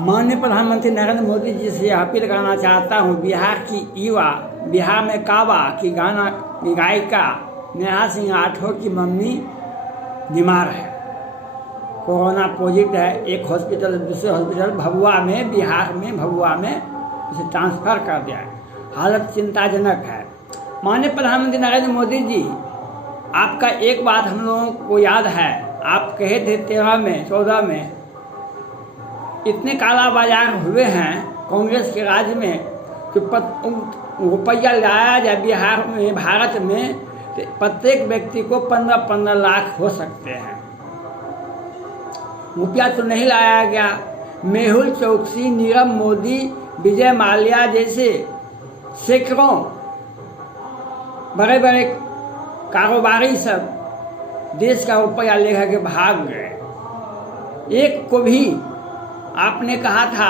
माननीय प्रधानमंत्री नरेंद्र मोदी जी से अपील करना चाहता हूँ, बिहार की युवा, बिहार में काबा की गायिका नेहा सिंह राठौर की मम्मी बीमार है, कोरोना पॉजिटिव है। एक हॉस्पिटल दूसरे हॉस्पिटल बिहार में भभुआ में उसे ट्रांसफ़र कर दिया है। हालत चिंताजनक है। माननीय प्रधानमंत्री नरेंद्र मोदी जी, आपका एक बात हम लोगों को याद है, आप कहे थे 14 में इतने काला बाजार हुए हैं कांग्रेस के राज में कि रुपया लाया जाए बिहार में, भारत में तो प्रत्येक व्यक्ति को 15-15 लाख हो सकते हैं। रुपया तो नहीं लाया गया। मेहुल चौकसी, नीरव मोदी, विजय माल्या जैसे सैकड़ों बड़े बड़े कारोबारी सब देश का रुपया लेकर के भाग गए। एक को भी आपने कहा था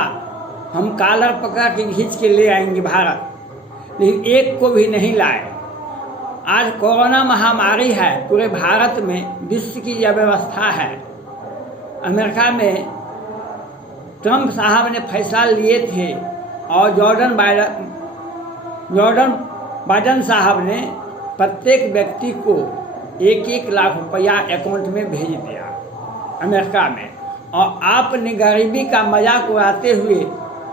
हम कॉलर पकड़ के खींच के ले आएंगे भारत, लेकिन एक को भी नहीं लाए। आज कोरोना महामारी है पूरे भारत में, विश्व की यह व्यवस्था है। अमेरिका में ट्रंप साहब ने फैसला लिए थे और जॉर्डन बाइडन साहब ने प्रत्येक व्यक्ति को 1-1 लाख रुपया अकाउंट में भेज दिया अमेरिका में। और आपने गरीबी का मजाक उड़ाते हुए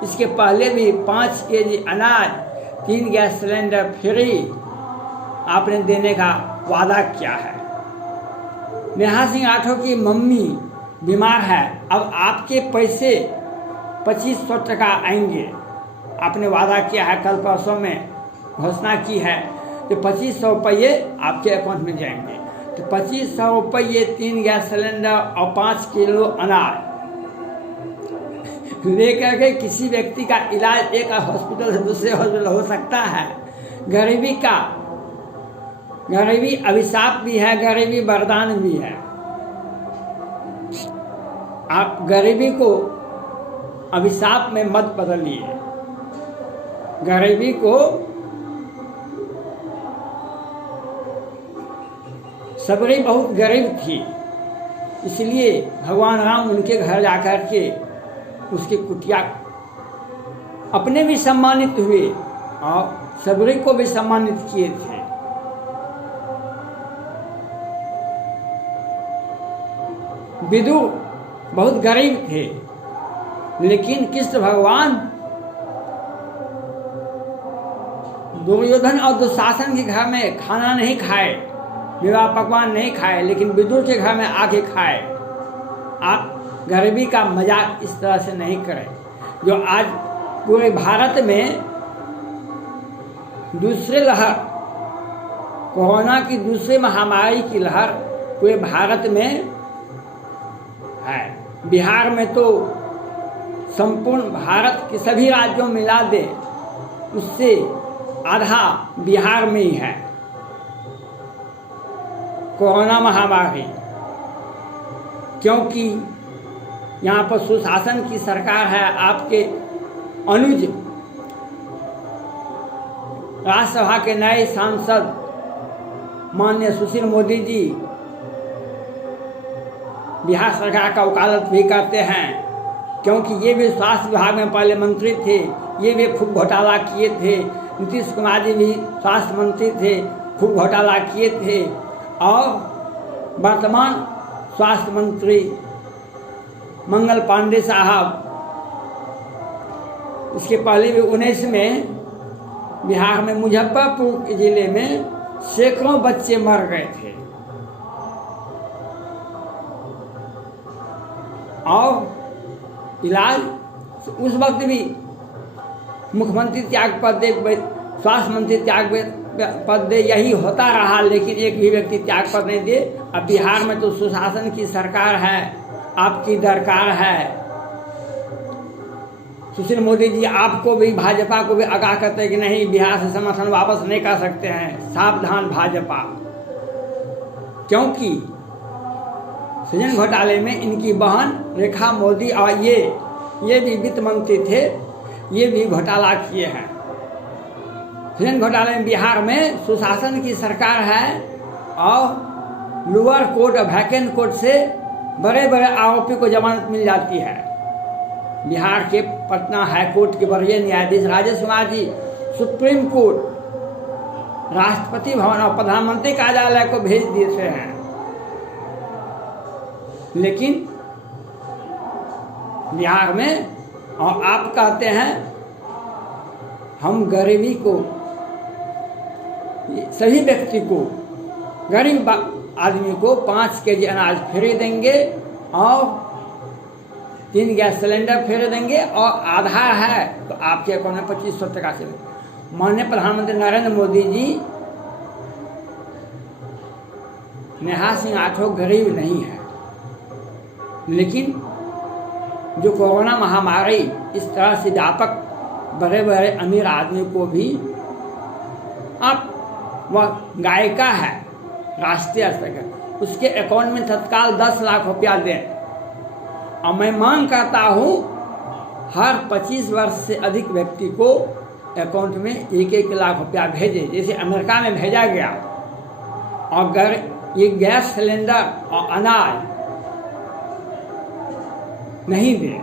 इसके पहले भी 5 केजी अनाज, 3 गैस सिलेंडर फ्री आपने देने का वादा किया है। नेहा सिंह राठौर की मम्मी बीमार है, अब आपके पैसे 2500 टका आएंगे। आपने वादा किया है, कल परसों में घोषणा की है कि 2500 रुपये आपके अकाउंट में जाएंगे। तो 2500 रुपये, 3 गैस सिलेंडर और 5 किलो अनाज लेकर के किसी व्यक्ति का इलाज एक हॉस्पिटल से दूसरे हॉस्पिटल हो सकता है। गरीबी अभिशाप भी है, गरीबी वरदान भी है। आप गरीबी को अभिशाप में मत बदलिए। गरीबी को सबरी बहुत गरीब थी, इसलिए भगवान राम उनके घर जाकर के उसकी कुटिया अपने भी सम्मानित हुए और सबरी को भी सम्मानित किए थे। विदुर बहुत गरीब थे, लेकिन कृष्ण भगवान दुर्योधन और दुशासन के घर में खाना नहीं खाए, विवाह पकवान नहीं खाए, लेकिन विदुर के घर में आके खाए। आप गरीबी का मजाक इस तरह से नहीं करें। जो आज पूरे भारत में दूसरे लहर, कोरोना की दूसरी महामारी की लहर पूरे भारत में है। बिहार में तो संपूर्ण भारत के सभी राज्यों में मिला दे उससे आधा बिहार में ही है कोरोना महामारी, क्योंकि यहाँ पर सुशासन की सरकार है। आपके अनुज राज्यसभा के नए सांसद माननीय सुशील मोदी जी बिहार सरकार का वकालत भी करते हैं, क्योंकि ये भी स्वास्थ्य विभाग में पहले मंत्री थे, ये भी खूब घोटाला किए थे। नीतीश कुमार जी भी स्वास्थ्य मंत्री थे, खूब घोटाला किए थे। और वर्तमान स्वास्थ्य मंत्री मंगल पांडे साहब, इसके पहले भी 19 में बिहार में मुजफ्फरपुर जिले में सैकड़ों बच्चे मर गए थे और इलाज उस वक्त भी मुख्यमंत्री त्याग पद दे, स्वास्थ्य मंत्री त्याग पद दे, यही होता रहा, लेकिन एक भी व्यक्ति त्याग पद नहीं दे। अब बिहार में तो सुशासन की सरकार है, आपकी दरकार है। सुशील मोदी जी आपको भी, भाजपा को भी आगाह करते हैं कि नहीं, बिहार से समर्थन वापस नहीं कर सकते हैं, सावधान भाजपा। क्योंकि सृजन घोटाले में इनकी बहन रेखा मोदी और ये भी वित्त मंत्री थे, ये भी घोटाला किए हैं। सृजन घोटाले में बिहार में सुशासन की सरकार है और लोअर कोर्ट और वैकेंट कोर्ट से बड़े बड़े आरोपी को जमानत मिल जाती है। बिहार के पटना हाईकोर्ट के वरीय न्यायाधीश राजेश कुमार जी सुप्रीम कोर्ट, राष्ट्रपति भवन और प्रधानमंत्री कार्यालय को भेज दिए हैं, लेकिन बिहार में और आप कहते हैं हम गरीबी को, सभी व्यक्ति को, गरीब आदमी को 5 केजी अनाज फ्री देंगे और 3 गैस सिलेंडर फ्री देंगे और आधार है तो आपके अकाउंट में 2500 टका से। माननीय प्रधानमंत्री नरेंद्र मोदी जी, नेहा सिंह राठौर गरीब नहीं है, लेकिन जो कोरोना महामारी इस तरह से व्यापक बड़े बड़े अमीर आदमी को भी, अब वह गायिका है राष्ट्रीय स्तर का, उसके अकाउंट में तत्काल 10 लाख रुपया दें। और मैं मांग करता हूँ हर 25 वर्ष से अधिक व्यक्ति को अकाउंट में 1-1 लाख रुपया भेजें, जैसे अमेरिका में भेजा गया। और ये गैस सिलेंडर और अनाज नहीं दे।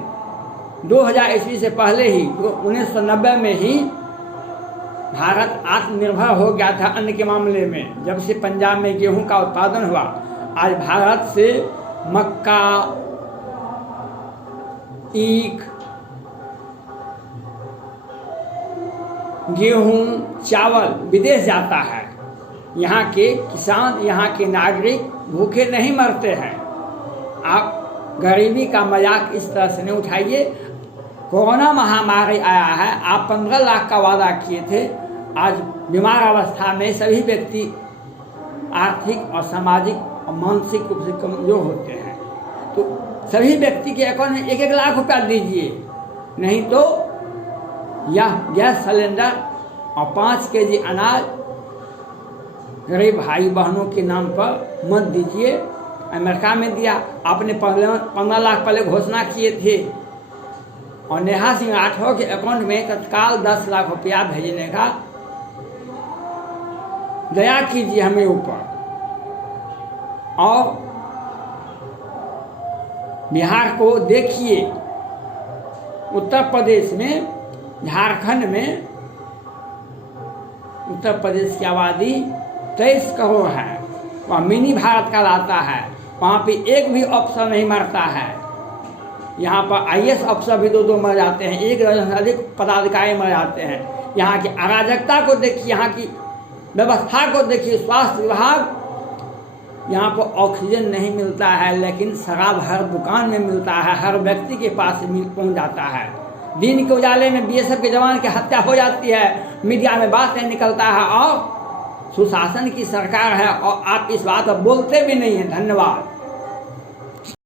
2000 ईस्वी से पहले ही 1990 में ही भारत आत्मनिर्भर हो गया था अन्न के मामले में, जब से पंजाब में गेहूं का उत्पादन हुआ। आज भारत से मक्का, ईख, गेहूं, चावल विदेश जाता है। यहाँ के किसान, यहाँ के नागरिक भूखे नहीं मरते हैं। आप गरीबी का मजाक इस तरह से नहीं उठाइए। कोरोना महामारी आया है, आप 15 लाख का वादा किए थे। आज बीमार अवस्था में सभी व्यक्ति आर्थिक और सामाजिक और मानसिक रूप से कमजोर होते हैं, तो सभी व्यक्ति के अकाउंट में 1-1 लाख रुपया दीजिए, नहीं तो यह गैस सिलेंडर और 5 केजी अनाज गरीब भाई बहनों के नाम पर मत दीजिए। अमेरिका में दिया, आपने 15 लाख पहले घोषणा किए थे, और नेहा सिंह राठौर के अकाउंट में तत्काल 10 लाख रुपया भेजने का दया कीजिए हमें ऊपर। और बिहार को देखिए, उत्तर प्रदेश में, झारखंड में, उत्तर प्रदेश की आबादी 23 करोड़ है, वह मिनी भारत कहलाता है। वहाँ पे एक भी अफसर नहीं मरता है। यहाँ पर IAS अफसर भी 2-2 मर जाते हैं, 1 दर्जन से अधिक पदाधिकारी मर जाते हैं। यहाँ की अराजकता को देखिए, यहाँ की व्यवस्था को देखिए। स्वास्थ्य विभाग, यहाँ पर ऑक्सीजन नहीं मिलता है, लेकिन शराब हर दुकान में मिलता है, हर व्यक्ति के पास पहुँच जाता है। दिन के उजाले में BSF के जवान की हत्या हो जाती है, मीडिया में बात नहीं निकलता है, और सुशासन की सरकार है और आप इस बात पर बोलते भी नहीं हैं। धन्यवाद।